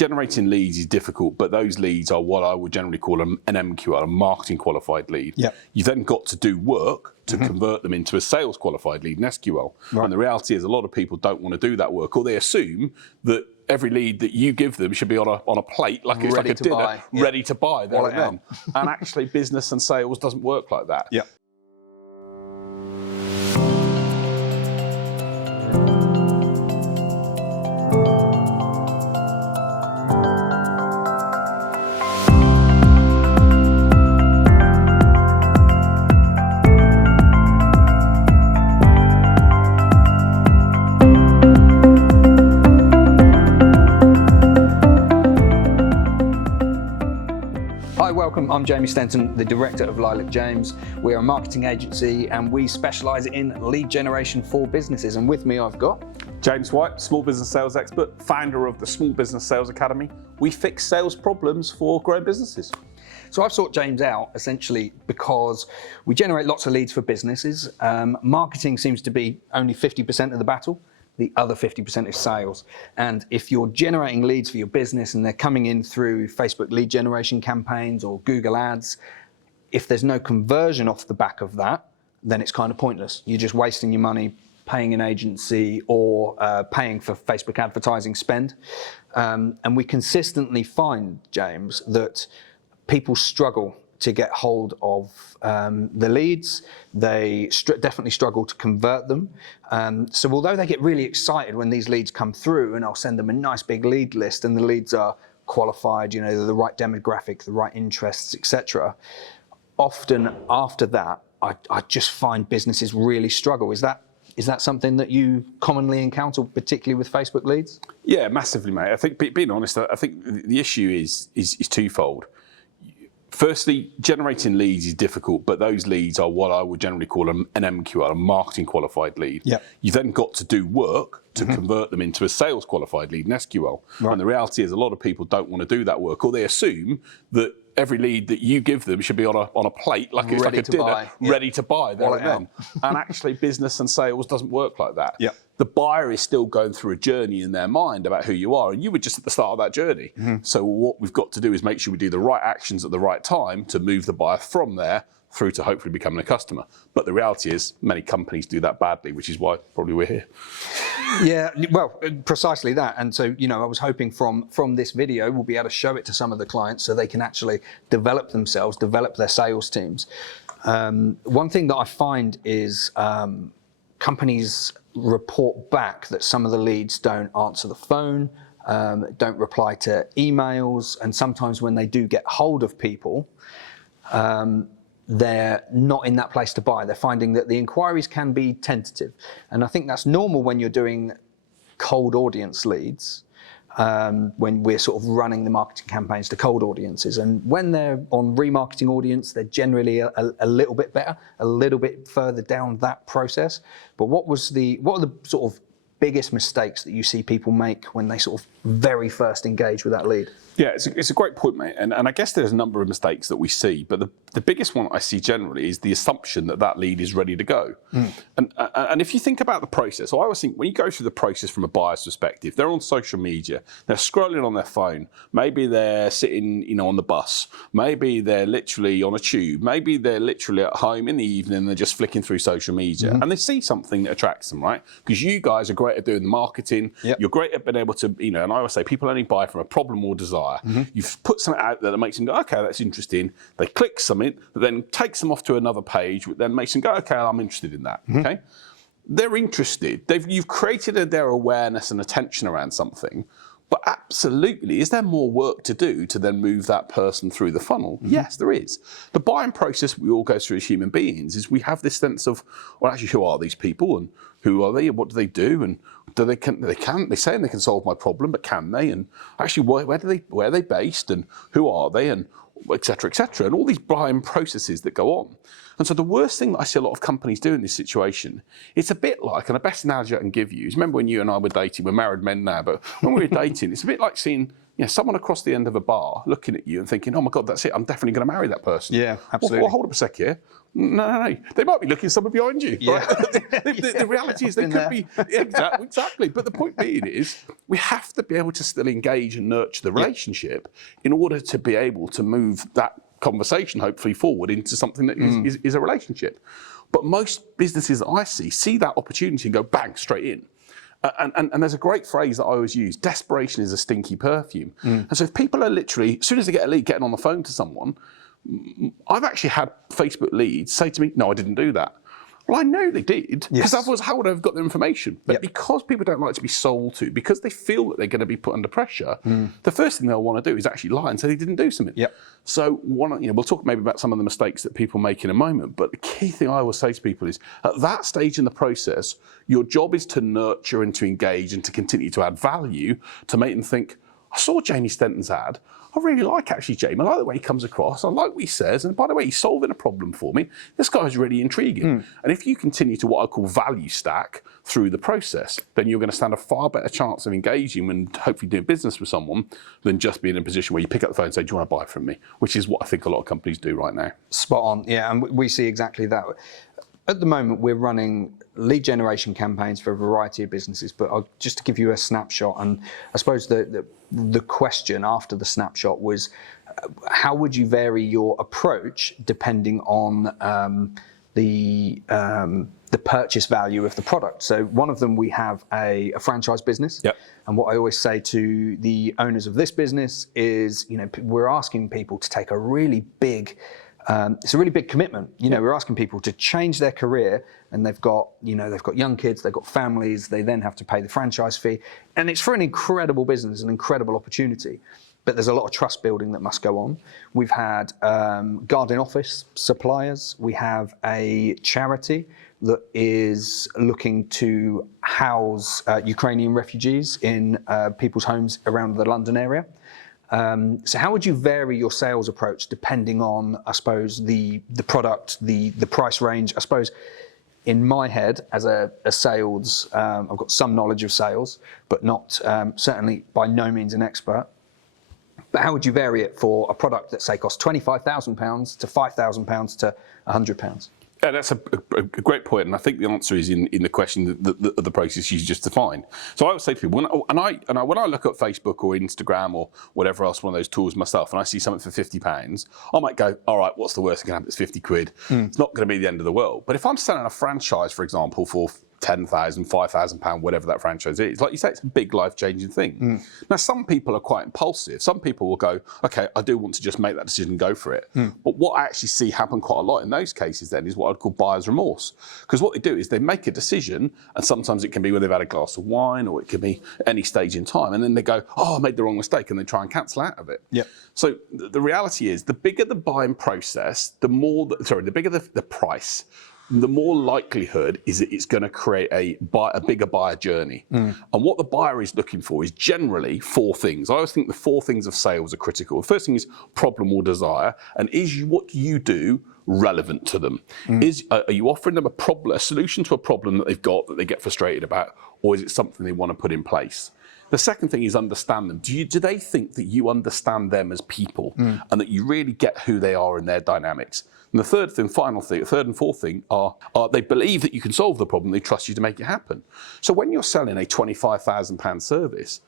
generating leads is difficult, but those leads are what I would generally call an MQL, a marketing qualified lead. Yep. You've then got to do work to convert them into a sales qualified lead in SQL. Right. And the reality is a lot of people don't want to do that work, or they assume that every lead that you give them should be on a plate, like it's like a dinner, ready to buy there and then. And actually business and sales doesn't work like that. Yeah. Hi, welcome. I'm Jamie Stenton, the director of Lilac James. We're a marketing agency and we specialise in lead generation for businesses. And with me, I've got James White, small business sales expert, founder of the Small Business Sales Academy. We fix sales problems for growing businesses. So I've sought James out essentially because we generate lots of leads for businesses. Marketing seems to be only 50% of the battle. The other 50% is sales. And if you're generating leads for your business and they're coming in through Facebook lead generation campaigns or Google ads, if there's no conversion off the back of that, then it's kind of pointless. You're just wasting your money paying an agency or paying for Facebook advertising spend. And we consistently find, James, that people struggle to get hold of the leads. They definitely struggle to convert them. So although they get really excited when these leads come through, and I'll send them a nice big lead list and the leads are qualified, you know, they're the right demographic, the right interests, etc. Often after that, I just find businesses really struggle. Is that something that you commonly encounter, particularly with Facebook leads? Yeah, massively, mate. I think, being honest, I think the issue is twofold. Firstly, generating leads is difficult, but those leads are what I would generally call an MQL, a marketing qualified lead. Yep. You've then got to do work to convert them into a sales qualified lead in SQL. Right. And the reality is a lot of people don't want to do that work, or they assume that every lead that you give them should be on a plate, like it's like a dinner, ready to buy there and then. And actually business and sales doesn't work like that. Yep. The buyer is still going through a journey in their mind about who you are, and you were just at the start of that journey. So what we've got to do is make sure we do the right actions at the right time to move the buyer from there through to hopefully becoming a customer. But the reality is many companies do that badly, which is why probably we're here. Yeah, well, precisely that. And so, you know, I was hoping from this video, we'll be able to show it to some of the clients so they can actually develop themselves, develop their sales teams. One thing that I find is companies report back that some of the leads don't answer the phone, don't reply to emails, and sometimes when they do get hold of people, they're not in that place to buy. They're finding that the inquiries can be tentative. And I think that's normal when you're doing cold audience leads, when we're sort of running the marketing campaigns to cold audiences. And when they're on remarketing audience, they're generally a little bit better, a little bit further down that process. But what are the sort of biggest mistakes that you see people make when they sort of very first engage with that lead? Yeah, it's a great point, mate. And I guess there's a number of mistakes that we see, but the biggest one I see generally is the assumption that that lead is ready to go. And if you think about the process, I always think when you go through the process from a buyer's perspective, they're on social media, they're scrolling on their phone, maybe they're sitting, you know, on the bus, maybe they're literally on a tube, maybe they're literally at home in the evening and they're just flicking through social media, and they see something that attracts them, right? Because you guys are great at doing the marketing, you're great at being able to, you know, and I always say people only buy from a problem or desire. You've put something out there that makes them go, okay, that's interesting. They click something that then takes them off to another page, which then makes them go, okay, I'm interested in that. Okay, they're interested. You've created their awareness and attention around something. But absolutely, is there more work to do to then move that person through the funnel? Yes, there is. The buying process we all go through as human beings is we have this sense of, well, actually, who are these people and who are they and what do they do and they're saying they can solve my problem, but can they? And actually, where are they based and who are they and et cetera, and all these buying processes that go on. And so the worst thing that I see a lot of companies do in this situation, it's a bit like, and the best analogy I can give you is, remember when you and I were dating, we're married men now, but when we were dating, it's a bit like seeing someone across the end of a bar looking at you and thinking, oh my God, that's it, I'm definitely going to marry that person. Yeah, absolutely. Well, hold up a sec here. No. They might be looking somewhere behind you. Yeah. Right? The reality is they could be. Exactly. But the point being is we have to be able to still engage and nurture the relationship in order to be able to move that conversation hopefully forward into something that is a relationship. But most businesses that I see that opportunity and go bang, straight in. And there's a great phrase that I always use, desperation is a stinky perfume. And so if people are literally, as soon as they get a lead, getting on the phone to someone, I've actually had Facebook leads say to me, no, I didn't do that. Well, I know they did, because otherwise how would I have got the information? But because people don't like to be sold to, because they feel that they're going to be put under pressure, the first thing they'll want to do is actually lie and say they didn't do something. So we'll talk maybe about some of the mistakes that people make in a moment, but the key thing I always say to people is, at that stage in the process, your job is to nurture and to engage and to continue to add value to make them think, I saw Jamie Stenton's ad. I really like actually Jamie. I like the way he comes across. I like what he says. And by the way, he's solving a problem for me. This guy's really intriguing. And if you continue to what I call value stack through the process, then you're going to stand a far better chance of engaging and hopefully doing business with someone than just being in a position where you pick up the phone and say, do you want to buy from me? Which is what I think a lot of companies do right now. Spot on. Yeah, and we see exactly that. At the moment, we're running lead generation campaigns for a variety of businesses, but just to give you a snapshot, and I suppose the question after the snapshot was, how would you vary your approach depending on the purchase value of the product? So one of them, we have a franchise business, and what I always say to the owners of this business is, we're asking people to take a really big it's a really big commitment. We're asking people to change their career, and they've got young kids, they've got families, they then have to pay the franchise fee. And it's for an incredible business, an incredible opportunity. But there's a lot of trust building that must go on. We've had garden office suppliers. We have a charity that is looking to house Ukrainian refugees in people's homes around the London area. So how would you vary your sales approach depending on, I suppose, the product, the price range? I suppose in my head, as a sales, I've got some knowledge of sales, but not certainly by no means an expert. But how would you vary it for a product that, say, costs £25,000 to £5,000 to £100? Yeah, that's a great point, and I think the answer is in the question the process you just defined. So I would say to people, when I look at Facebook or Instagram or whatever else, one of those tools myself, and I see something for £50, I might go, all right, what's the worst that can happen? It's 50 quid. It's not going to be the end of the world. But if I'm selling a franchise, for example, for £10,000, £5,000, whatever that franchise is, like you say, it's a big life-changing thing. Now, some people are quite impulsive. Some people will go, okay, I do want to just make that decision and go for it. But what I actually see happen quite a lot in those cases then is what I'd call buyer's remorse. Because what they do is they make a decision, and sometimes it can be when they've had a glass of wine, or it can be any stage in time, and then they go, oh, I made the wrong mistake, and they try and cancel out of it. So the reality is, the bigger the buying process, the bigger the price, the more likelihood is that it's going to create a bigger buyer journey. And what the buyer is looking for is generally four things. I always think the four things of sales are critical. The first thing is problem or desire, and is what you do relevant to them? Are you offering them a solution to a problem that they've got that they get frustrated about, or is it something they want to put in place? The second thing is understand them. Do they think that you understand them as people and that you really get who they are and their dynamics? And the third and fourth thing are they believe that you can solve the problem, they trust you to make it happen. So when you're selling a £25,000 service,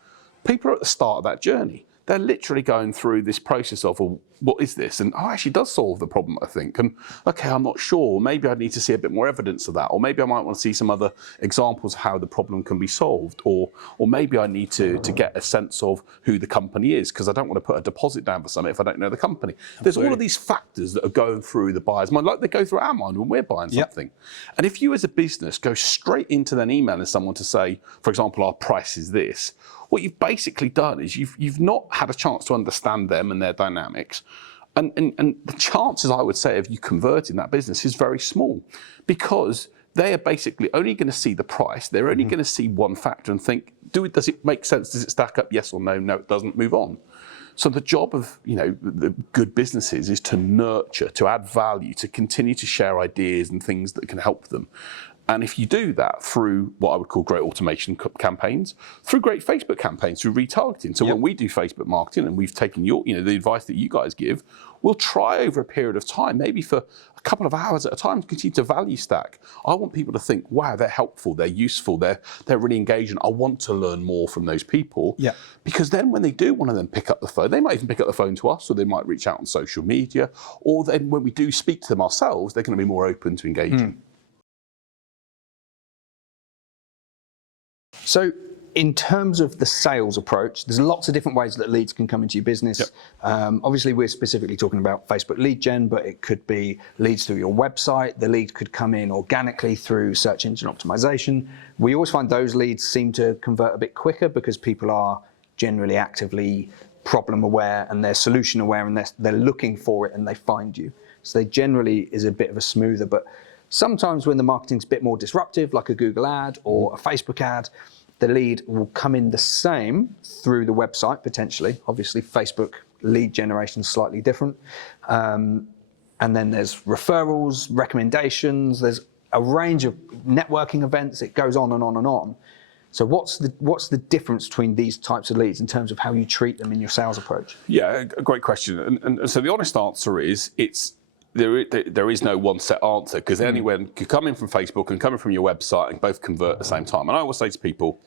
people are at the start of that journey. They're literally going through this process of, well, what is this? And actually does solve the problem, I think. And okay, I'm not sure. Maybe I need to see a bit more evidence of that. Or maybe I might want to see some other examples of how the problem can be solved. Or maybe I need to get a sense of who the company is, because I don't want to put a deposit down for something if I don't know the company. Absolutely. There's all of these factors that are going through the buyer's mind, like they go through our mind when we're buying something. And if you as a business go straight into then emailing someone to say, for example, our price is this, what you've basically done is you've not had a chance to understand them and their dynamics. And the chances, I would say, of you converting that business is very small, because they are basically only going to see the price. They're only going to see one factor and think, does it make sense? Does it stack up? Yes or no? No, it doesn't. Move on. So the job of the good businesses is to nurture, to add value, to continue to share ideas and things that can help them. And if you do that through what I would call great automation campaigns, through great Facebook campaigns, through retargeting. So when we do Facebook marketing and we've taken the advice that you guys give, we'll try over a period of time, maybe for a couple of hours at a time, to continue to value stack. I want people to think, wow, they're helpful, they're useful, they're really engaging. I want to learn more from those people. Yeah. Because then when they do want to then pick up the phone, they might even pick up the phone to us, or they might reach out on social media, or then when we do speak to them ourselves, they're going to be more open to engaging. So in terms of the sales approach, there's lots of different ways that leads can come into your business. Yep. Obviously, we're specifically talking about Facebook lead gen, but it could be leads through your website. The lead could come in organically through search engine optimization. We always find those leads seem to convert a bit quicker because people are generally actively problem aware and they're solution aware, and they're looking for it and they find you. So they generally is a bit of a smoother, but sometimes when the marketing's a bit more disruptive, like a Google ad or a Facebook ad, the lead will come in the same through the website, potentially. Obviously, Facebook lead generation is slightly different. And then there's referrals, recommendations, there's a range of networking events. It goes on and on and on. So what's the difference between these types of leads in terms of how you treat them in your sales approach? Yeah, a great question. And so the honest answer is there is no one set answer, because anyone could come in from Facebook and come in from your website and both convert at the same time. And I always say to people,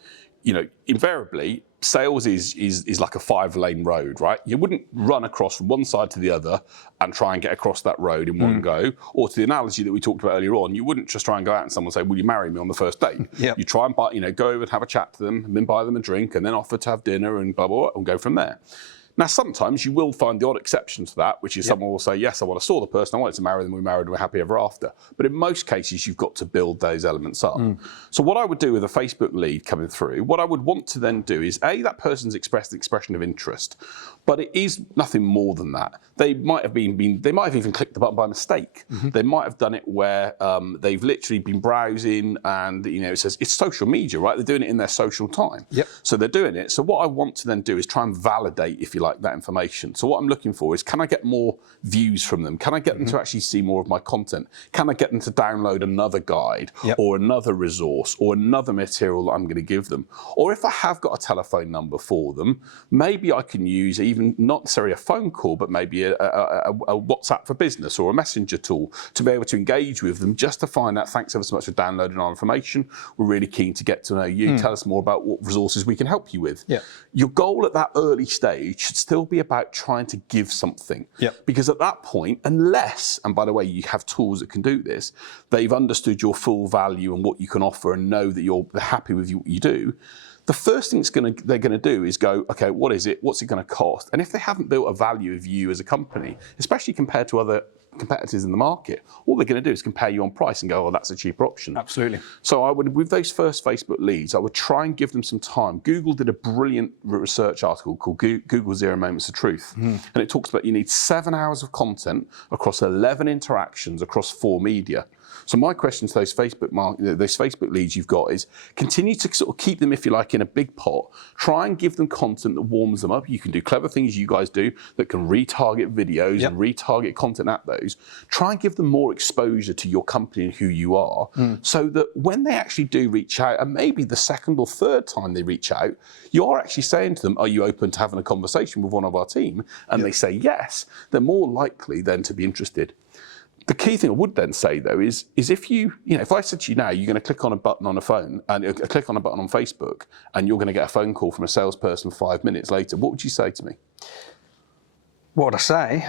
invariably, sales is like a 5-lane road, right? You wouldn't run across from one side to the other and try and get across that road in one go. Or to the analogy that we talked about earlier on, you wouldn't just try and go out and someone say, will you marry me on the first date? Yep. You try and go over and have a chat to them, and then buy them a drink, and then offer to have dinner and blah, blah, blah, and go from there. Now, sometimes you will find the odd exception to that, which is someone will say, yes, I saw the person, I wanted to marry them, we married, and we're happy ever after. But in most cases, you've got to build those elements up. So what I would do with a Facebook lead coming through, what I would want to then do is, that person's expressed the expression of interest, but it is nothing more than that. They might have they might have even clicked the button by mistake. They might have done it where they've literally been browsing and, it says it's social media, right? They're doing it in their social time. Yep. So they're doing it. So what I want to then do is try and validate, if you like, that information. So what I'm looking for is, can I get more views from them? Can I get them to actually see more of my content? Can I get them to download another guide or another resource or another material that I'm going to give them? Or if I have got a telephone number for them, maybe I can use even not necessarily a phone call, but maybe a WhatsApp for business or a messenger tool to be able to engage with them, just to find out, thanks ever so much for downloading our information. We're really keen to get to know you. Tell us more about what resources we can help you with. Yeah. Your goal at that early stage should still be about trying to give something. Because at that point, unless, and by the way, you have tools that can do this, they've understood your full value and what you can offer and know that they're happy with what you do, the first thing they're going to do is go, okay, what is it? What's it going to cost? And if they haven't built a value of you as a company, especially compared to other competitors in the market, all they're going to do is compare you on price and go, oh, that's a cheaper option. Absolutely. So I would, with those first Facebook leads, I would try and give them some time. Google did a brilliant research article called Google Zero Moments of Truth. And it talks about you need 7 hours of content across 11 interactions across 4 media. So my question to those Facebook leads you've got is, continue to sort of keep them, if you like, in a big pot. Try and give them content that warms them up. You can do clever things you guys do that can retarget videos and retarget content at those. Try and give them more exposure to your company and who you are, so that when they actually do reach out, and maybe the second or third time they reach out, you're actually saying to them, are you open to having a conversation with one of our team? And they say yes, they're more likely then to be interested. The key thing I would then say, though, is if if I said to you now, you're going to click on a button on a phone and click on a button on Facebook, and you're going to get a phone call from a salesperson 5 minutes later, what would you say to me? What would I say?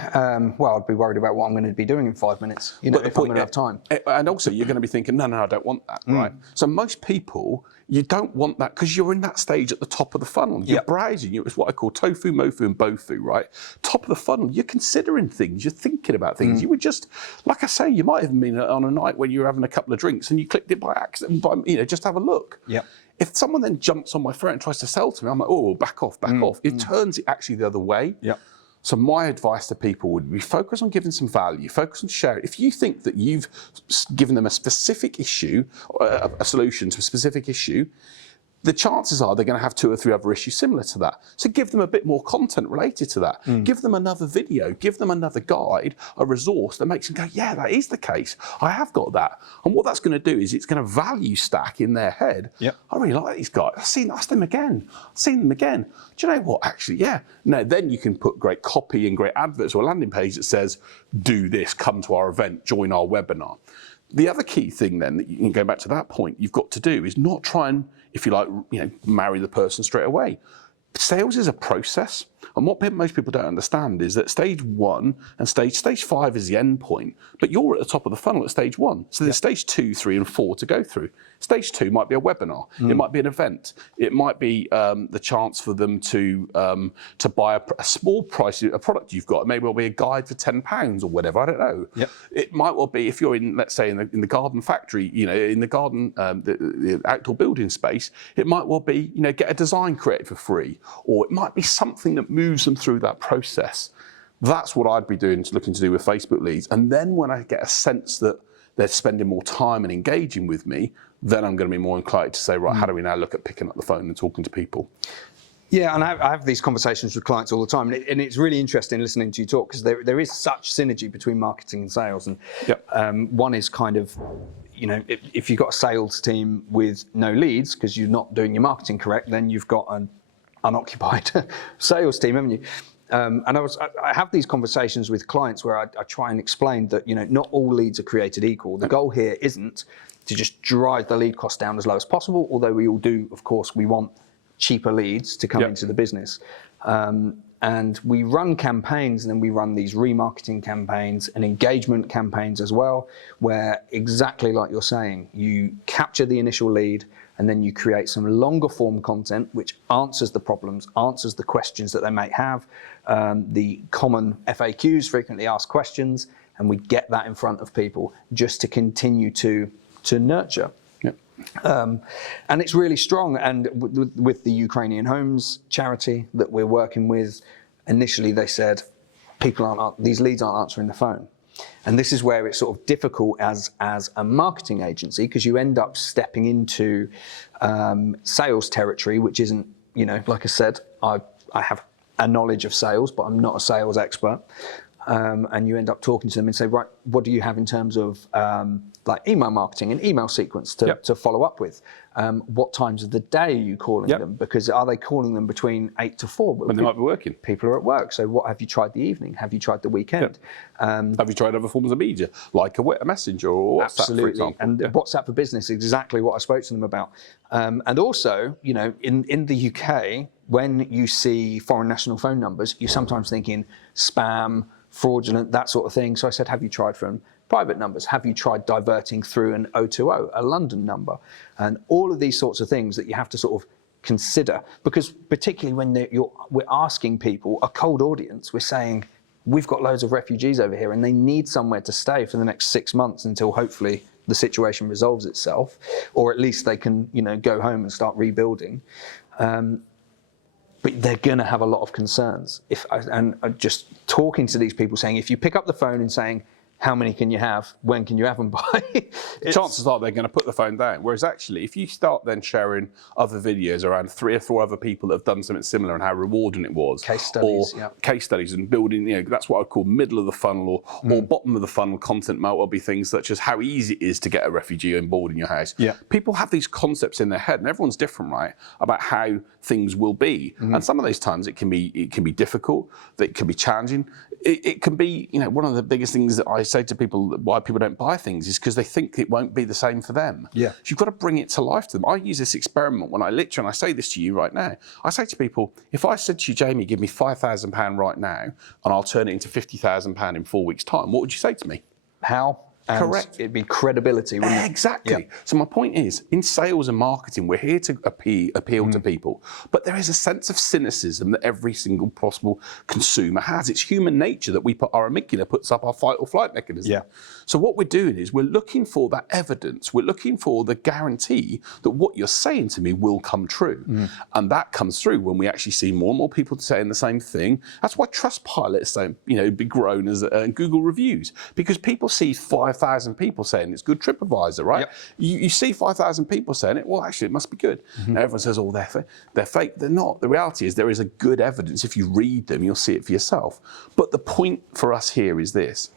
Well, I'd be worried about what I'm going to be doing in 5 minutes, if I'm going to have time. And also, you're going to be thinking, no, I don't want that, right? So most people, you don't want that because you're in that stage at the top of the funnel. You're browsing. It's what I call tofu, mofu, and bofu, right? Top of the funnel. You're considering things. You're thinking about things. You would just, like I say, you might have been on a night when you were having a couple of drinks and you clicked it by accident, just have a look. If someone then jumps on my throat and tries to sell to me, I'm like, oh, back off. It turns it actually the other way. So my advice to people would be focus on giving some value, focus on sharing. If you think that you've given them a specific issue, a solution to a specific issue, the chances are they're going to have 2 or 3 other issues similar to that. So give them a bit more content related to that. Give them another video, give them another guide, a resource that makes them go, yeah, that is the case. I have got that. And what that's going to do is it's going to value stack in their head. Yep. I really like these guys. I've seen them again. I've seen them again. Do you know what? Actually, yeah. No, then you can put great copy and great adverts or a landing page that says, do this, come to our event, join our webinar. The other key thing then that you can go back to that point you've got to do is not try and, if you like, marry the person straight away. Sales is a process, and what most people don't understand is that stage 1 and stage 5 is the end point, but you're at the top of the funnel at stage 1. So there's stage 2, 3, and 4 to go through. Stage 2 might be a webinar, it might be an event, it might be the chance for them to buy a small price, a product you've got. It may well be a guide for £10 or whatever. I don't know. Yep. It might well be if you're in, let's say, in the garden factory, in the garden, the outdoor building space. It might well be, get a design created for free, or it might be something that moves them through that process. That's what I'd be looking to do with Facebook leads. And then when I get a sense that they're spending more time and engaging with me, then I'm going to be more inclined to say, right, how do we now look at picking up the phone and talking to people? Yeah, and I have these conversations with clients all the time, and it's really interesting listening to you talk, because there is such synergy between marketing and sales. And one is kind of, if you've got a sales team with no leads because you're not doing your marketing correct, then you've got an unoccupied sales team, haven't you? And I have these conversations with clients where I try and explain that not all leads are created equal. The goal here isn't to just drive the lead cost down as low as possible, although we all do, of course, we want cheaper leads to come into the business. And we run campaigns, and then we run these remarketing campaigns and engagement campaigns as well, where exactly like you're saying, you capture the initial lead, and then you create some longer form content which answers the problems, answers the questions that they might have, the common FAQs, frequently asked questions, and we get that in front of people just to continue to nurture. And it's really strong. And with the Ukrainian Homes charity that we're working with, initially they said, these leads aren't answering the phone. And this is where it's sort of difficult as a marketing agency, because you end up stepping into sales territory, which isn't, like I said, I have a knowledge of sales, but I'm not a sales expert. And you end up talking to them and say, right, what do you have in terms of like email marketing and email sequence to follow up with? What times of the day are you calling them? Because are they calling them between 8 to 4? When they might be working. People are at work. So what have you tried the evening? Have you tried the weekend? Have you tried other forms of media, like a messenger or WhatsApp, for example? And WhatsApp for Business is exactly what I spoke to them about. And also, in the UK, when you see foreign national phone numbers, you're sometimes thinking spam, fraudulent, that sort of thing. So I said, have you tried from private numbers? Have you tried diverting through an 020, a London number? And all of these sorts of things that you have to sort of consider, because particularly when we're asking people, a cold audience, we're saying, we've got loads of refugees over here and they need somewhere to stay for the next 6 months until hopefully the situation resolves itself, or at least they can, go home and start rebuilding. But they're going to have a lot of concerns. And just talking to these people, saying, if you pick up the phone and saying, how many can you have? When can you have them by? Chances are they're going to put the phone down. Whereas actually, if you start then sharing other videos around 3 or 4 other people that have done something similar and how rewarding it was, case studies, case studies, and building, that's what I call middle of the funnel or bottom of the funnel content might well be things such as how easy it is to get a refugee on board in your house. People have these concepts in their head, and everyone's different, right, about how things will be. And some of those times it can be difficult, it can be challenging. It can be, one of the biggest things that I say to people, why people don't buy things, is because they think it won't be the same for them. So you've got to bring it to life to them. I use this experiment when and I say this to you right now. I say to people, if I said to you, Jamie, give me £5,000 right now, and I'll turn it into £50,000 in 4 weeks' time, what would you say to me? How? And Correct. it'd be credibility, wouldn't it? Exactly. Yeah. So my point is, in sales and marketing, we're here to appeal to people, but there is a sense of cynicism that every single possible consumer has. It's human nature that our amygdala puts up our fight or flight mechanism. Yeah. So what we're doing is we're looking for that evidence. We're looking for the guarantee that what you're saying to me will come true. And that comes through when we actually see more and more people saying the same thing. That's why Trustpilot is so, big grown as Google reviews, because people see 5,000 people saying it's good. TripAdvisor, right? Yep. You see 5,000 people saying it, well, actually, it must be good. And everyone says, oh, they're fake. They're not. The reality is there is a good evidence. If you read them, you'll see it for yourself. But the point for us here is this.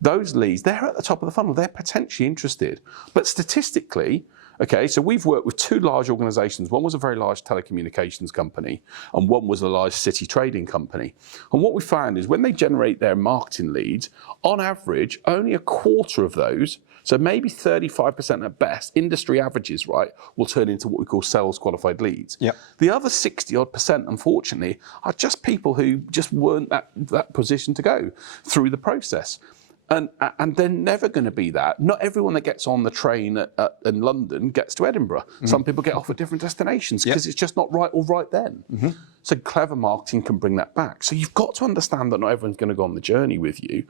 Those leads, they're at the top of the funnel. They're potentially interested. But statistically, okay, so we've worked with two large organisations. One was a very large telecommunications company, and one was a large city trading company. And what we found is when they generate their marketing leads, on average, only a quarter of those, so maybe 35% at best, industry averages, right, will turn into what we call sales qualified leads. Yep. The other 60-odd%, unfortunately, are just people who just weren't that position to go through the process. And they're never going to be that. Not everyone that gets on the train in London gets to Edinburgh. Some people get off at different destinations because it's just not right then. So clever marketing can bring that back. So you've got to understand that not everyone's going to go on the journey with you.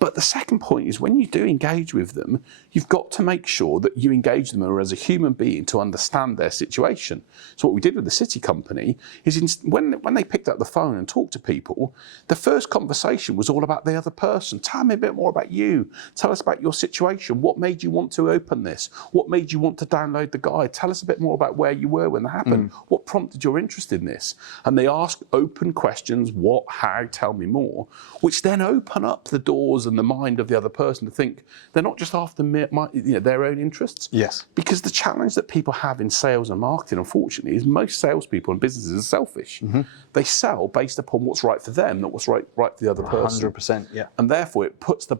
But the second point is when you do engage with them, you've got to make sure that you engage them as a human being to understand their situation. So what we did with the city company is when they picked up the phone and talked to people, the first conversation was all about the other person. Tell me a bit more about you. Tell us about your situation. What made you want to open this? What made you want to download the guide? Tell us a bit more about where you were when that happened. What prompted your interest in this? And they ask open questions, what, how, tell me more, which then open up the doors and the mind of the other person to think they're not just after their own interests. Yes. Because the challenge that people have in sales and marketing, unfortunately, is most salespeople and businesses are selfish. They sell based upon what's right for them, not what's right for the other person. 100%, yeah. And therefore, it puts the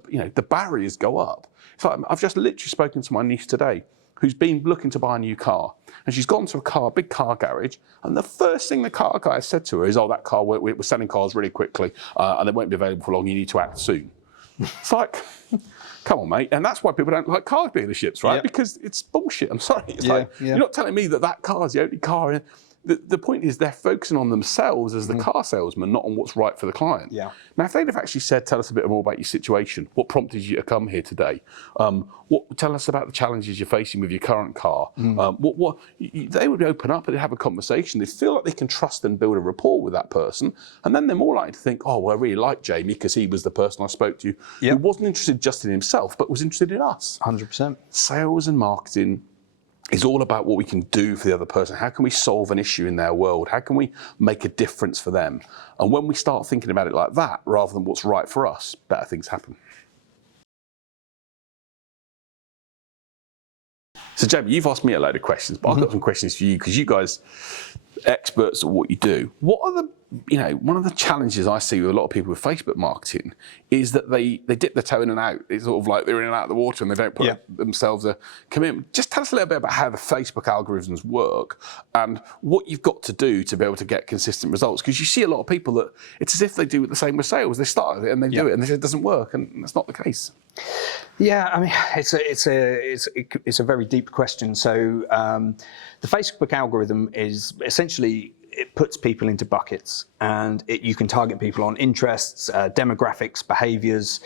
barriers go up. It's like I've just literally spoken to my niece today, who's been looking to buy a new car. And she's gone to a big car garage, and the first thing the car guy said to her is, oh, that car, we're selling cars really quickly, and they won't be available for long, you need to act soon. It's like, come on, mate. And that's why people don't like car dealerships, right? Yep. Because it's bullshit. I'm sorry. It's you're not telling me that car is the only car. The point is they're focusing on themselves as the car salesman, not on what's right for the client. Yeah. Now, if they'd have actually said, tell us a bit more about your situation, what prompted you to come here today? Tell us about the challenges you're facing with your current car. They would open up and have a conversation. They feel like they can trust and build a rapport with that person. And then they're more likely to think, oh, well, I really like Jamie because he was the person I spoke to who wasn't interested just in himself, but was interested in us. 100%. Sales and marketing is all about what we can do for the other person. How can we solve an issue in their world? How can we make a difference for them? And when we start thinking about it like that, rather than what's right for us, better things happen. So, Jamie, you've asked me a load of questions, but I've got some questions for you because you guys experts at what you do. What are one of the challenges I see with a lot of people with Facebook marketing is that they dip their toe in and out. It's sort of like they're in and out of the water and they don't put themselves a commitment. Just tell us a little bit about how the Facebook algorithms work and what you've got to do to be able to get consistent results. Because you see a lot of people that it's as if they do the same with sales. They start with it and they do it and they say it doesn't work, and that's not the case. Yeah, I mean, it's a very deep question. So the Facebook algorithm is essentially, it puts people into buckets, and you can target people on interests, demographics, behaviors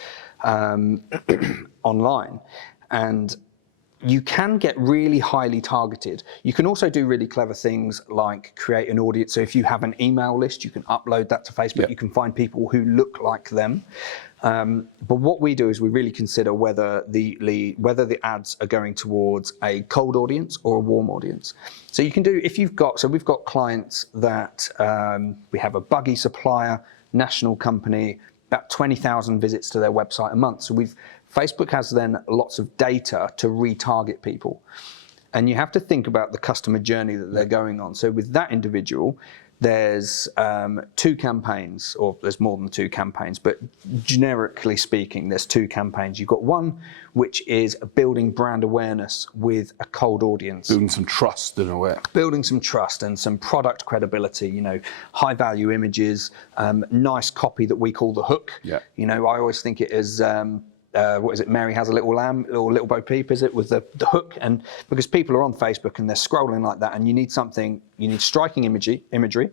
online. And you can get really highly targeted. You can also do really clever things like create an audience. So if you have an email list, you can upload that to Facebook. Yep. You can find people who look like them. But what we do is we really consider whether the ads are going towards a cold audience or a warm audience. So you can do, so we've got clients that we have a buggy supplier, national company, about 20,000 visits to their website a month. So Facebook has then lots of data to retarget people. And you have to think about the customer journey that they're going on. So with that individual, there's 2 campaigns, or there's more than 2 campaigns, but generically speaking, there's 2 campaigns. You've got one which is building brand awareness with a cold audience. Building some trust and awareness. Building some trust and some product credibility, high value images, nice copy that we call the hook. Yeah. I always think it is what is it? Mary has a little lamb, or Little Bo Peep, is it, with the hook? And because people are on Facebook and they're scrolling like that, and you need something, you need striking imagery.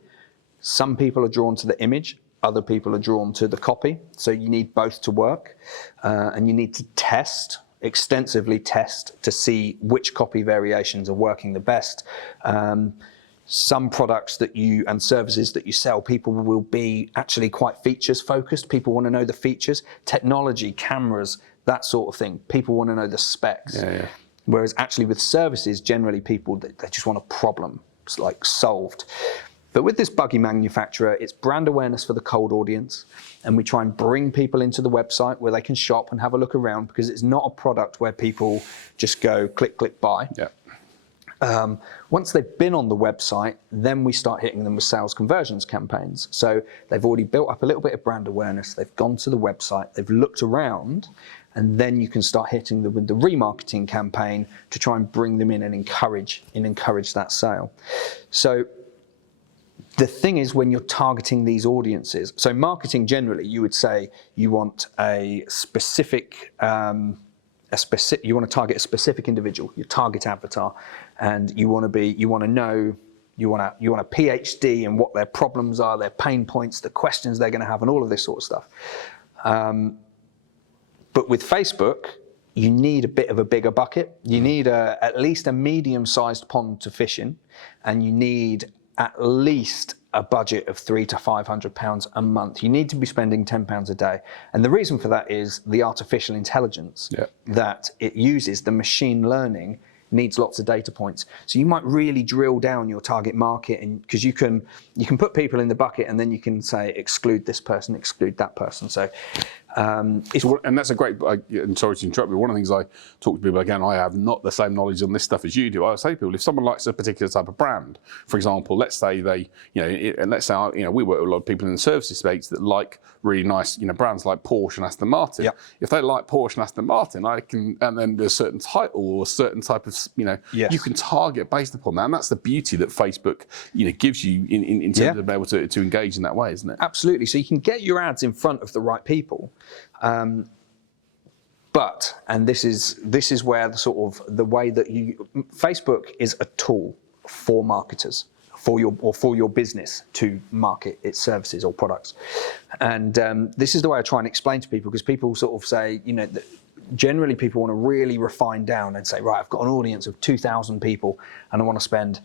Some people are drawn to the image, other people are drawn to the copy. So you need both to work, and you need to extensively test to see which copy variations are working the best. Some products and services that you sell, people will be actually quite features focused. People want to know the features, technology, cameras, that sort of thing. People want to know the specs. Yeah. Whereas actually with services, generally people, they just want a problem like solved. But with this buggy manufacturer, it's brand awareness for the cold audience. And we try and bring people into the website where they can shop and have a look around, because it's not a product where people just go click, click, buy. Yeah. Once they've been on the website, then we start hitting them with sales conversions campaigns. So they've already built up a little bit of brand awareness, they've gone to the website, they've looked around, and then you can start hitting them with the remarketing campaign to try and bring them in and encourage that sale. So the thing is, when you're targeting these audiences, so marketing generally, you would say you want you want to target a specific individual, your target avatar, and you want a PhD in what their problems are, their pain points, the questions they're going to have, and all of this sort of stuff. But with Facebook, you need a bit of a bigger bucket. You need at least a medium-sized pond to fish in, and you need at least a budget of £300 to £500 a month. You need to be spending £10 a day. And the reason for that is the artificial intelligence that it uses, the machine learning, needs lots of data points. So you might really drill down your target market, and because you can put people in the bucket, and then you can say exclude this person, exclude that person. So and that's a great, and sorry to interrupt you, one of the things I talk to people, again, I have not the same knowledge on this stuff as you do. I say to people, if someone likes a particular type of brand, for example, let's say we work with a lot of people in the services space that like really nice, brands like Porsche and Aston Martin. Yep. If they like Porsche and Aston Martin, and then there's a certain title or a certain type of, Yes. you can target based upon that. And that's the beauty that Facebook, gives you in terms of being able to engage in that way, isn't it? Absolutely. So you can get your ads in front of the right people. But this is where the way that Facebook is a tool for marketers, for your business to market its services or products. And this is the way I try and explain to people, because people sort of say, that generally people want to really refine down and say, right, I've got an audience of 2,000 people and I want to spend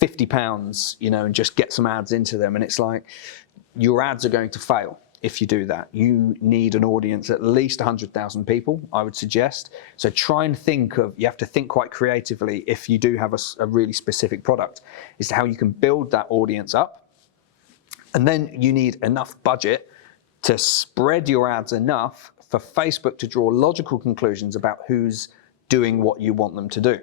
£50, and just get some ads into them. And it's like, your ads are going to fail if you do that. You need an audience at least 100,000 people, I would suggest. So try and you have to think quite creatively if you do have a really specific product, as to how you can build that audience up. And then you need enough budget to spread your ads enough for Facebook to draw logical conclusions about who's doing what you want them to do.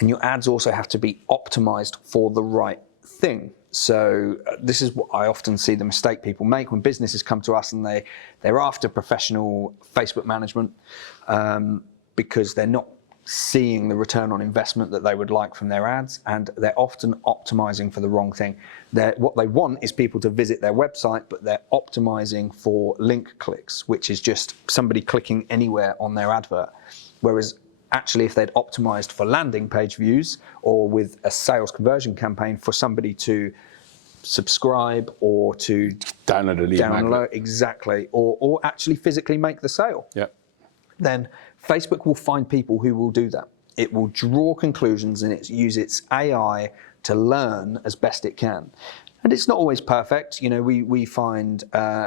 And your ads also have to be optimized for the right thing. So this is what I often see the mistake people make when businesses come to us and they're after professional Facebook management, because they're not seeing the return on investment that they would like from their ads, and they're often optimizing for the wrong thing. What they want is people to visit their website, but they're optimizing for link clicks, which is just somebody clicking anywhere on their advert. Whereas actually, if they'd optimized for landing page views, or with a sales conversion campaign for somebody to subscribe or to download, exactly, or actually physically make the sale, then Facebook will find people who will do that. It will draw conclusions, and use its AI to learn as best it can. And it's not always perfect. We find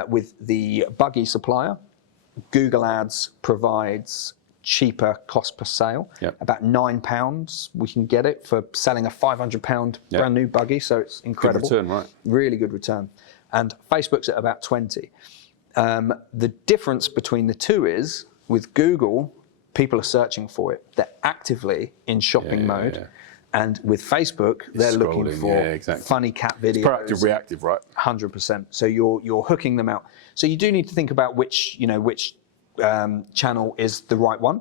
with the buggy supplier, Google Ads provides cheaper cost per sale, about £9 we can get it for selling a £500 brand new buggy, so it's incredible. Good return, right? Really good return. And Facebook's at about 20. The difference between the two is, with Google, people are searching for it. They're actively in shopping mode. And with Facebook, they're looking for funny cat videos. It's proactive, reactive, right? 100%. So you're hooking them out. So you do need to think about which channel is the right one.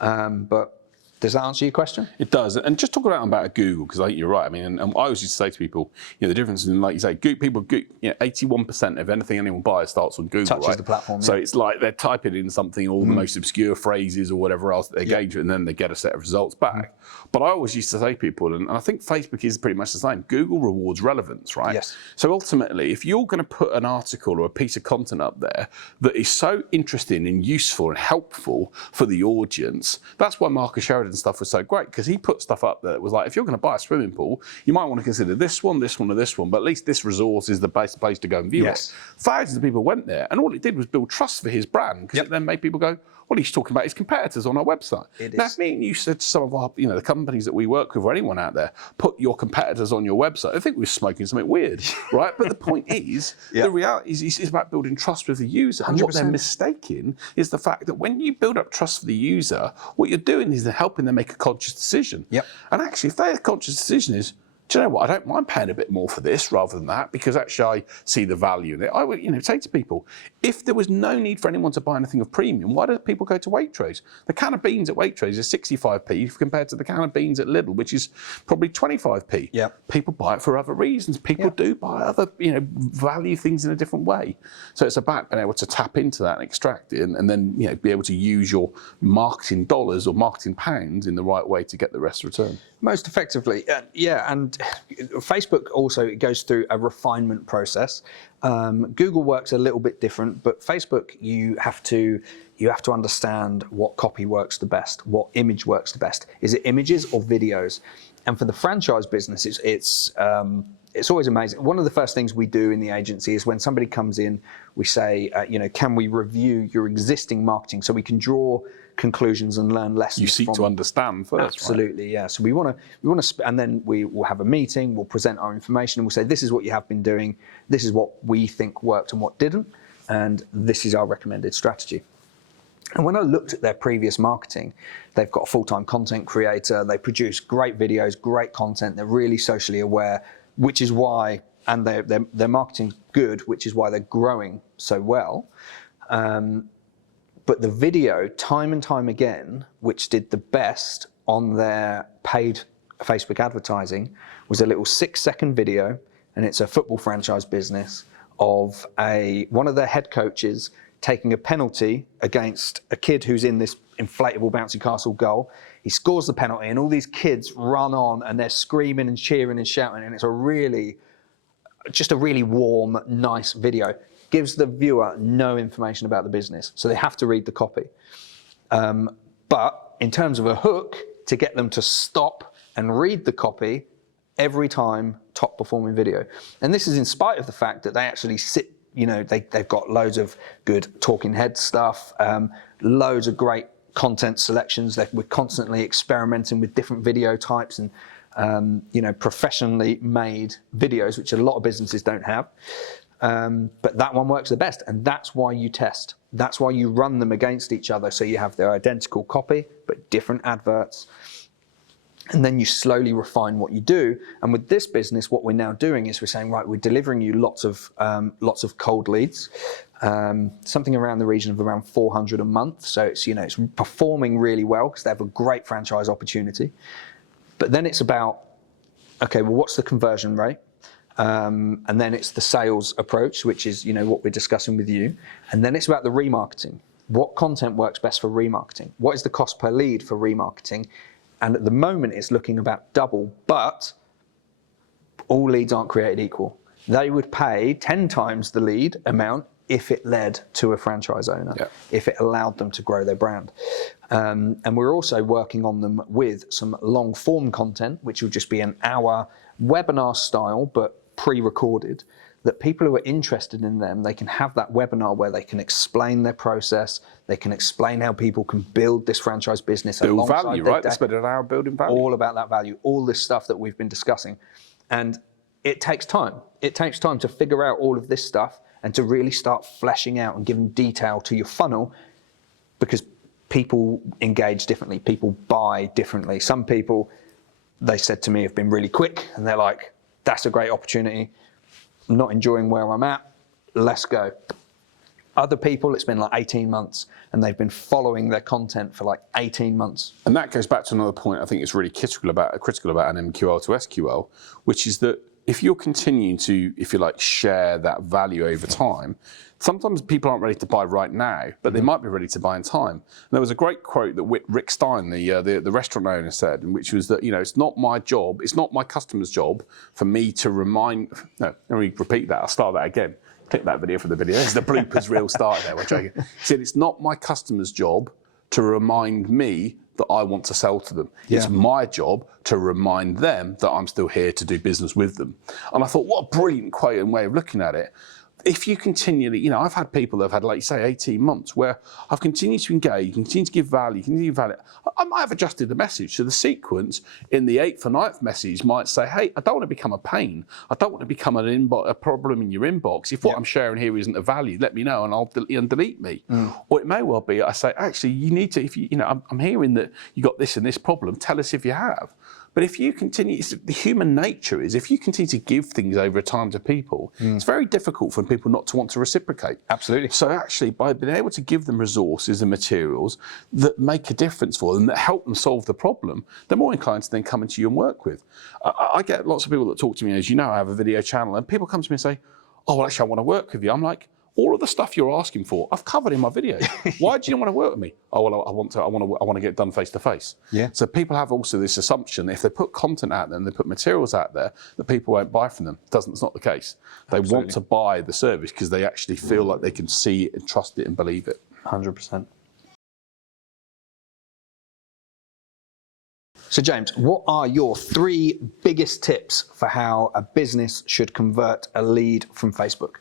But Does that answer your question? It does. And just talking about Google, because I think you're right. I mean, and I always used to say to people, the difference in, like you say, 81% of anything anyone buys starts on Google, Touches right? the platform. So it's like they're typing in something, all the most obscure phrases or whatever else that they engage with, and then they get a set of results back. But I always used to say to people, and I think Facebook is pretty much the same, Google rewards relevance, right? Yes. So ultimately, if you're going to put an article or a piece of content up there that is so interesting and useful and helpful for the audience, that's why Marcus Sheridan's stuff was so great, because he put stuff up there that was like, if you're going to buy a swimming pool, you might want to consider this one, or this one, but at least this resource is the best place to go and view it. Thousands of people went there, and all it did was build trust for his brand, because it then made people go, well, he's talking about his competitors on our website. Now, if me and you said to some of our, the companies that we work with, or anyone out there, put your competitors on your website, I think we're smoking something weird, right? But the point is, the reality is it's about building trust with the user. And 100%. what they're mistaking is the fact that when you build up trust for the user, what you're doing is they're helping them make a conscious decision. And actually, if their conscious decision is, do you know what, I don't mind paying a bit more for this rather than that, because actually I see the value in it. I would say to people, if there was no need for anyone to buy anything of premium, why do people go to Waitrose? The can of beans at Waitrose is 65p compared to the can of beans at Lidl, which is probably 25p. People buy it for other reasons. People do buy other, value things in a different way. So it's about being able to tap into that and extract it, and then be able to use your marketing dollars or marketing pounds in the right way to get the rest return. Most effectively, and Facebook also goes through a refinement process. Google works a little bit different, but Facebook, you have to understand what copy works the best, what image works the best. Is it images or videos? And for the franchise business, it's always amazing. One of the first things we do in the agency is when somebody comes in, we say, can we review your existing marketing so we can draw conclusions and learn lessons. You seek to understand first. Absolutely, right? Yeah. So we want to, and then we will have a meeting. We'll present our information, and we'll say, this is what you have been doing. This is what we think worked and what didn't, and this is our recommended strategy. And when I looked at their previous marketing, they've got a full-time content creator. They produce great videos, great content. They're really socially aware, which is why, and their marketing's good, which is why they're growing so well. But the video, time and time again, which did the best on their paid Facebook advertising, was a little 6-second video, and it's a football franchise business, of one of their head coaches taking a penalty against a kid who's in this inflatable bouncy castle goal. He scores the penalty, and all these kids run on, and they're screaming and cheering and shouting, and it's just a really warm, nice video. Gives the viewer no information about the business, so they have to read the copy. But in terms of a hook, to get them to stop and read the copy, every time, top performing video. And this is in spite of the fact that they actually sit, they've got loads of good talking head stuff, loads of great content selections. We're constantly experimenting with different video types and professionally made videos, which a lot of businesses don't have. But that one works the best, and that's why you test. That's why you run them against each other, so you have their identical copy, but different adverts. And then you slowly refine what you do. And with this business, what we're now doing is we're saying, right, we're delivering you lots of cold leads, something around the region of around 400 a month. So it's it's performing really well because they have a great franchise opportunity. But then it's about, okay, well, what's the conversion rate? And then it's the sales approach, which is what we're discussing with you. And then it's about the remarketing. What content works best for remarketing? What is the cost per lead for remarketing? And at the moment, it's looking about double, but all leads aren't created equal. They would pay 10 times the lead amount if it led to a franchise owner, if it allowed them to grow their brand. And we're also working on them with some long form content, which will just be an hour webinar style, but pre-recorded, that people who are interested in them, they can have that webinar where they can explain their process, they can explain how people can build this franchise business. Build value, right? They spend an hour building value. All about that value, all this stuff that we've been discussing. And it takes time. It takes time to figure out all of this stuff and to really start fleshing out and giving detail to your funnel, because people engage differently, people buy differently. Some people, they said to me, have been really quick, and they're like, that's a great opportunity. I'm not enjoying where I'm at. Let's go. Other people, it's been like 18 months, and they've been following their content for like 18 months. And that goes back to another point I think it's really critical about an MQL to SQL, which is that if you're continuing to, if you like, share that value over time, sometimes people aren't ready to buy right now, but they might be ready to buy in time. And there was a great quote that Rick Stein, the restaurant owner, said, which was that, it's not my job, it's not my customer's job for me to remind, no, let me repeat that, I'll start that again. Click that video for the video. It's the bloopers reel start there. We're joking. He said, it's not my customer's job to remind me that I want to sell to them. Yeah. It's my job to remind them that I'm still here to do business with them. And I thought, what a brilliant quote and way of looking at it. If you continually, I've had people that have had, like you say, 18 months where I've continued to engage, continue to give value, I might have adjusted the message. So the sequence in the 8th or 9th message might say, hey, I don't want to become a pain. I don't want to become a problem in your inbox. If what I'm sharing here isn't of value, let me know and I'll delete me. Or it may well be, I say, actually, you need to, if I'm hearing that you got this and this problem, tell us if you have. But if you continue, the human nature is, if you continue to give things over time to people, it's very difficult for people not to want to reciprocate. Absolutely. So actually, by being able to give them resources and materials that make a difference for them, that help them solve the problem, they're more inclined to then come into you and work with. I get lots of people that talk to me, as you know, I have a video channel, and people come to me and say, oh, well, actually, I want to work with you. I'm like, all of the stuff you're asking for, I've covered in my video. Why do you want to work with me? Oh, well, I want to get it done face to face. Yeah. So people have also this assumption that if they put content out there and they put materials out there, that people won't buy from them. It's not the case. They want to buy the service because they actually feel like they can see it and trust it and believe it. 100%. So James, what are your 3 biggest tips for how a business should convert a lead from Facebook?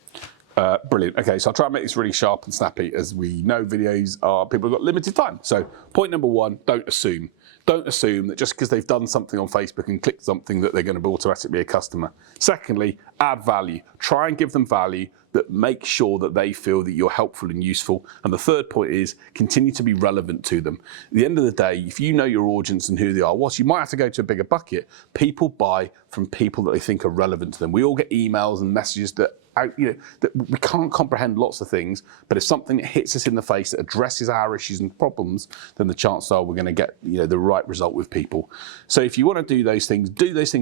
Brilliant. Okay, so I'll try and make this really sharp and snappy. As we know, videos are, people have got limited time. So point number 1, don't assume. Don't assume that just because they've done something on Facebook and clicked something that they're going to automatically be a customer. Secondly, add value. Try and give them value that makes sure that they feel that you're helpful and useful. And the third point is continue to be relevant to them. At the end of the day, if you know your audience and who they are, you might have to go to a bigger bucket. People buy from people that they think are relevant to them. We all get emails and messages that that we can't comprehend lots of things, but if something that hits us in the face that addresses our issues and problems, then the chances are we're going to get the right result with people. So if you want to do those things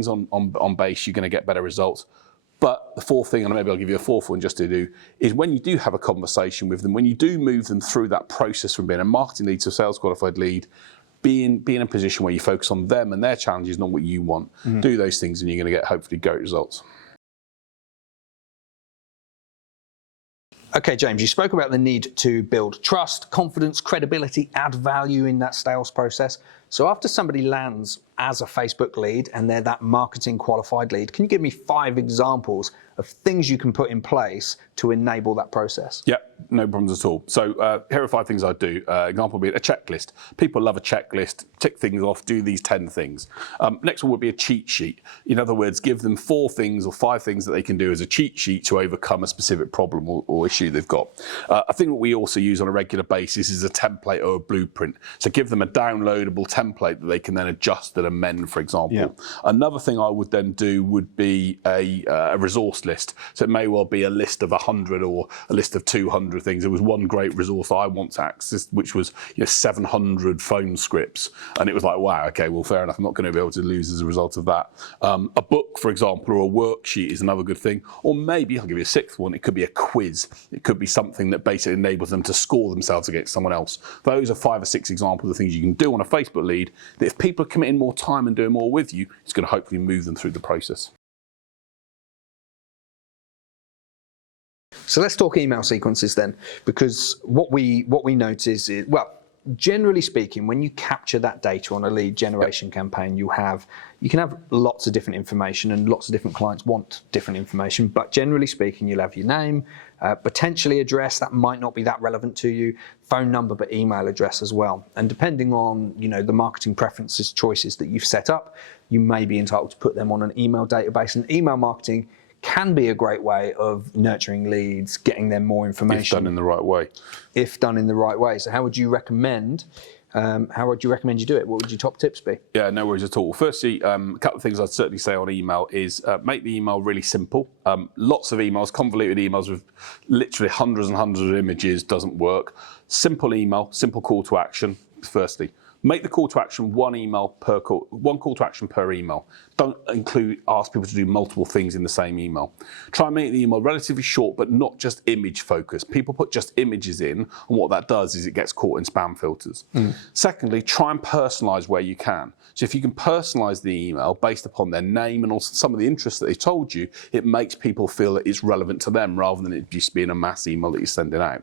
on base, you're going to get better results. But the fourth thing, and maybe I'll give you a fourth one just to do, is when you do have a conversation with them, when you do move them through that process from being a marketing lead to a sales qualified lead, be in a position where you focus on them and their challenges, not what you want. Do those things and you're going to get hopefully great results. Okay, James, you spoke about the need to build trust, confidence, credibility, add value in that sales process. So after somebody lands as a Facebook lead and they're that marketing qualified lead, can you give me 5 examples of things you can put in place to enable that process? Yeah, no problems at all. So here are 5 things I do. Example would be a checklist. People love a checklist, tick things off, do these 10 things. Next one would be a cheat sheet. In other words, give them 4 things or 5 things that they can do as a cheat sheet to overcome a specific problem or issue they've got. I think what we also use on a regular basis is a template or a blueprint. So give them a downloadable template that they can then adjust and amend, for example. Yeah. Another thing I would then do would be a resource list. So it may well be a list of 100 or a list of 200 things. There was one great resource I once accessed, which was 700 phone scripts. And it was like, wow, okay, well, fair enough. I'm not going to be able to lose as a result of that. A book, for example, or a worksheet is another good thing. Or maybe, I'll give you a 6th one, it could be a quiz. It could be something that basically enables them to score themselves against someone else. Those are 5 or 6 examples of things you can do on a Facebook lead that if people are committing more time and doing more with you, it's going to hopefully move them through the process. So let's talk email sequences then, because what we notice is, well, generally speaking, when you capture that data on a lead generation campaign, you can have lots of different information, and lots of different clients want different information. But generally speaking, you'll have your name, potentially address that might not be that relevant to you, phone number, but email address as well. And depending on the marketing preferences, choices that you've set up, you may be entitled to put them on an email database. And email marketing can be a great way of nurturing leads, getting them more information. If done in the right way. If done in the right way. So how would you recommend How would you recommend you do it? What would your top tips be? Yeah, no worries at all. Firstly, a couple of things I'd certainly say on email is make the email really simple. Lots of emails, convoluted emails with literally hundreds and hundreds of images doesn't work. Simple email, simple call to action, firstly. Make the call to action one call to action per email. Don't ask people to do multiple things in the same email. Try and make the email relatively short, but not just image focused. People put just images in, and what that does is it gets caught in spam filters. Secondly, try and personalize where you can. So if you can personalize the email based upon their name and also some of the interests that they told you, it makes people feel that it's relevant to them rather than it just being a mass email that you're sending out.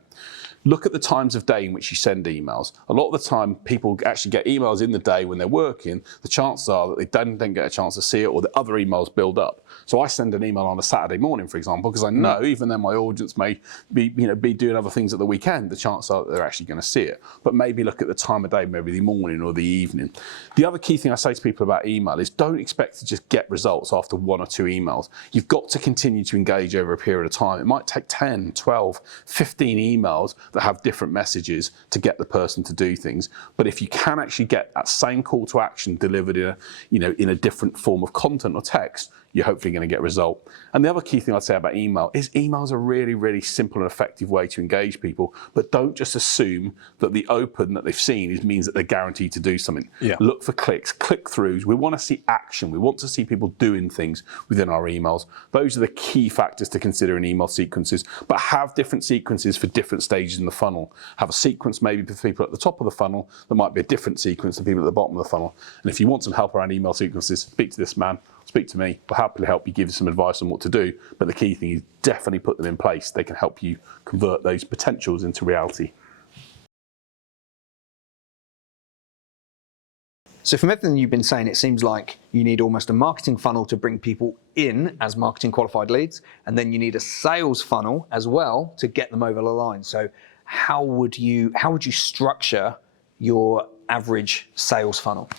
Look at the times of day in which you send emails. A lot of the time, people actually get emails in the day when they're working. The chances are that they don't get a chance to see it, or the other emails build up. So I send an email on a Saturday morning, for example, because I know even though my audience may be doing other things at the weekend, the chances are that they're actually going to see it. But maybe look at the time of day, maybe the morning or the evening. The other key thing I say to people about email is don't expect to just get results after 1 or 2 emails. You've got to continue to engage over a period of time. It might take 10, 12, 15 emails that have different messages to get the person to do things. But if you can actually get that same call to action delivered in a different form of content or text, you're hopefully going to get a result. And the other key thing I'd say about email is email's a really, really simple and effective way to engage people, but don't just assume that the open that they've seen means that they're guaranteed to do something. Yeah. Look for clicks, click-throughs. We want to see action. We want to see people doing things within our emails. Those are the key factors to consider in email sequences, but have different sequences for different stages in the funnel. Have a sequence maybe for people at the top of the funnel that might be a different sequence for people at the bottom of the funnel. And if you want some help around email sequences, speak to this man. Speak to me. We'll happily help you, give you some advice on what to do. But the key thing is definitely put them in place. They can help you convert those potentials into reality. So from everything you've been saying, it seems like you need almost a marketing funnel to bring people in as marketing qualified leads, and then you need a sales funnel as well to get them over the line. So how would you structure your average sales funnel?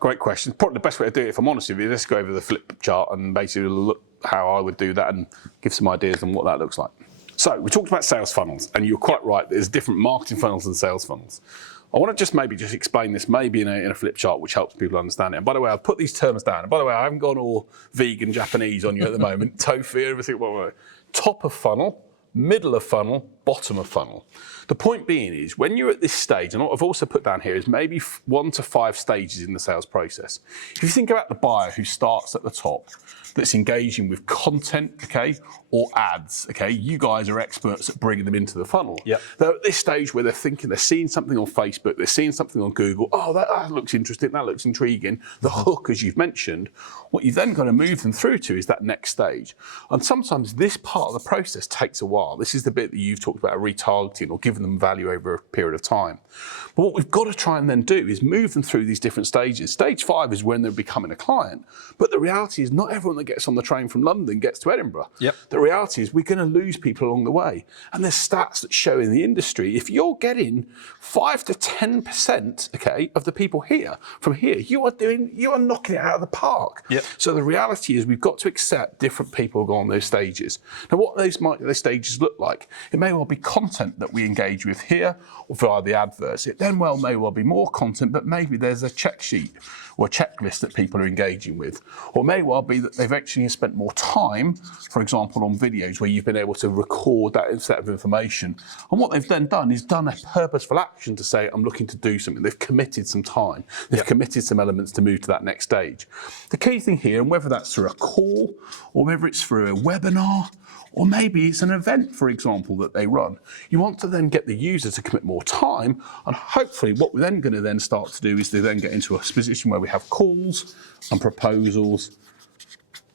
Great question. Probably the best way to do it, if I'm honest with you, let's go over the flip chart and basically look how I would do that and give some ideas on what that looks like. So we talked about sales funnels, and you're quite right. There's different marketing funnels and sales funnels. I want to just explain this maybe in a flip chart, which helps people understand it. And by the way, I've put these terms down. And by the way, I haven't gone all vegan Japanese on you at the moment. Tofu, everything. Top of funnel, middle of funnel, bottom of funnel. The point being is when you're at this stage, and what I've also put down here is maybe 1 to 5 stages in the sales process. If you think about the buyer who starts at the top, that's engaging with content, okay, or ads, okay, you guys are experts at bringing them into the funnel. Yep. They're at this stage where they're thinking, they're seeing something on Facebook, they're seeing something on Google, oh, that looks interesting, that looks intriguing, the hook, as you've mentioned. What you've then got to move them through to is that next stage. And sometimes this part of the process takes a while. This is the bit that you've talked about, retargeting or giving them value over a period of time. But what we've got to try and then do is move them through these different stages. Stage 5 is when they're becoming a client. But the reality is not everyone that gets on the train from London gets to Edinburgh. Yep. The reality is we're going to lose people along the way. And there's stats that show in the industry, if you're getting 5 to 10%, okay, of the people here, from here, you are knocking it out of the park. Yep. So the reality is we've got to accept different people go on those stages. Now, what those stages look like, it may well be content that we engage with here or via the adverts. It then may well be more content, but maybe there's a check sheet or a checklist that people are engaging with. Or it may well be that they've actually spent more time, for example, on videos where you've been able to record that set of information. And what they've then done is done a purposeful action to say, I'm looking to do something. They've committed some time. They've committed some elements to move to that next stage. The key thing here, and whether that's through a call or whether it's through a webinar, or maybe it's an event, for example, that they run. You want to then get the user to commit more time, and hopefully what we're then going to then start to do is to then get into a position where we have calls and proposals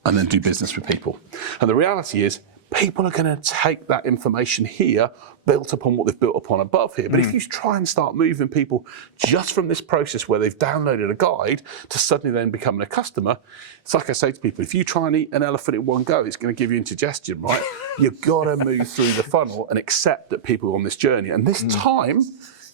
and then do business with people. And the reality is people are going to take that information here, built upon what they've built upon above here. But if you try and start moving people just from this process where they've downloaded a guide to suddenly then becoming a customer, it's like I say to people, if you try and eat an elephant in one go, it's going to give you indigestion, right? You've got to move through the funnel and accept that people are on this journey. And this time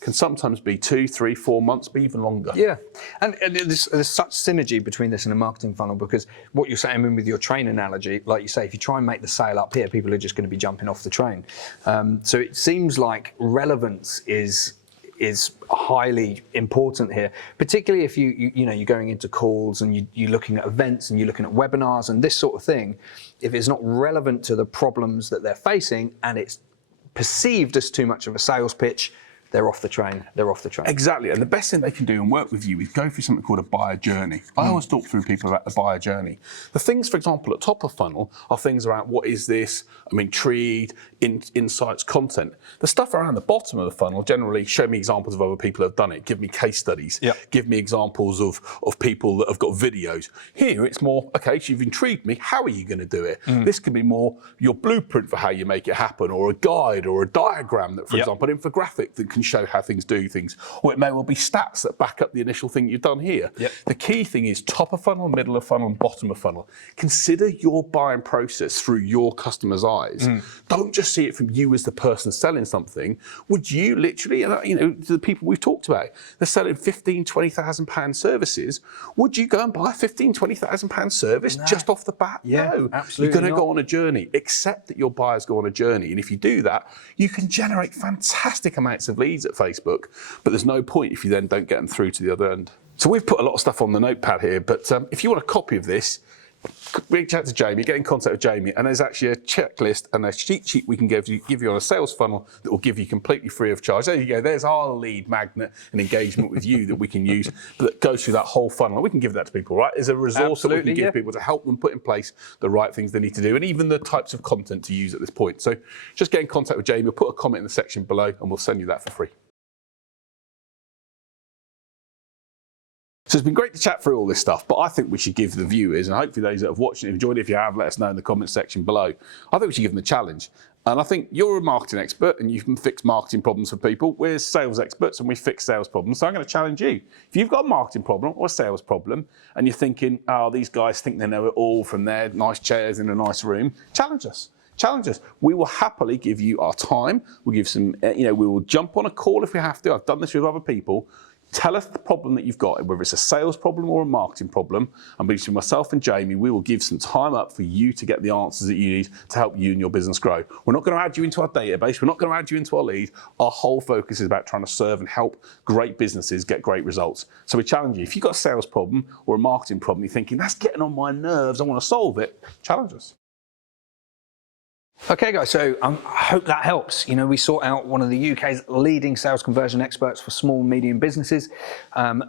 can sometimes be 2, 3, 4 months, but even longer. Yeah, and there's such synergy between this and a marketing funnel, because what you're saying, I mean, with your train analogy, like you say, if you try and make the sale up here, people are just going to be jumping off the train. So it seems like relevance is is highly important here, particularly if you're going into calls and you're looking at events and you're looking at webinars and this sort of thing. If it's not relevant to the problems that they're facing and it's perceived as too much of a sales pitch, they're off the train. They're off the train. Exactly. And the best thing they can do and work with you is go through something called a buyer journey. I always talk through people about the buyer journey. The things, for example, at top of funnel are things around what is this? I'm intrigued, insights, content. The stuff around the bottom of the funnel, generally show me examples of other people who have done it. Give me case studies. Yep. Give me examples of people that have got videos. Here, it's more, okay, so you've intrigued me. How are you going to do it? This could be more your blueprint for how you make it happen, or a guide or a diagram that, for example, an infographic that can show how things do things, or it may well be stats that back up the initial thing you've done here. Yep. The key thing is top of funnel, middle of funnel, and bottom of funnel. Consider your buying process through your customer's eyes. Don't just see it from you as the person selling something. Would you literally, the people we've talked about, they're selling £15,000, £20,000 services. Would you go and buy a £15,000, £20,000 service just off the bat? Yeah, no, absolutely you're going to not. go on a journey. Accept that your buyers go on a journey, and if you do that, you can generate fantastic amounts of leads at Facebook. But there's no point if you then don't get them through to the other end. So we've put a lot of stuff on the notepad here, but if you want a copy of this, reach out to Jamie, get in contact with Jamie, and there's actually a checklist and a cheat sheet we can give you on a sales funnel that will give you completely free of charge. There you go, there's our lead magnet and engagement with you that we can use that goes through that whole funnel. We can give that to people, right? There's a resource that we can give people to help them put in place the right things they need to do, and even the types of content to use at this point. So just get in contact with Jamie, we'll put a comment in the section below and we'll send you that for free. So it's been great to chat through all this stuff, but I think we should give the viewers, and hopefully those that have watched it, enjoyed it, if you have, let us know in the comment section below. I think we should give them a challenge. And I think you're a marketing expert and you can fix marketing problems for people. We're sales experts and we fix sales problems. So I'm going to challenge you. If you've got a marketing problem or a sales problem and you're thinking, oh, these guys think they know it all from their nice chairs in a nice room, challenge us. Challenge us. We will happily give you our time. We'll give some, we will jump on a call if we have to. I've done this with other people. Tell us the problem that you've got, whether it's a sales problem or a marketing problem, and between myself and Jamie, we will give some time up for you to get the answers that you need to help you and your business grow. We're not going to add you into our database. We're not going to add you into our lead. Our whole focus is about trying to serve and help great businesses get great results. So we challenge you. If you've got a sales problem or a marketing problem, you're thinking, that's getting on my nerves, I want to solve it, challenge us. Okay, guys, so I hope that helps. We sought out one of the UK's leading sales conversion experts for small and medium businesses.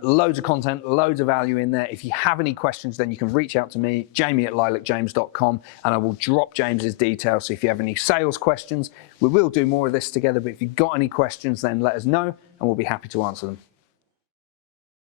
Loads of content, loads of value in there. If you have any questions, then you can reach out to me, jamie@lilacjames.com, and I will drop James's details. So if you have any sales questions, we will do more of this together, but if you've got any questions, then let us know, and we'll be happy to answer them.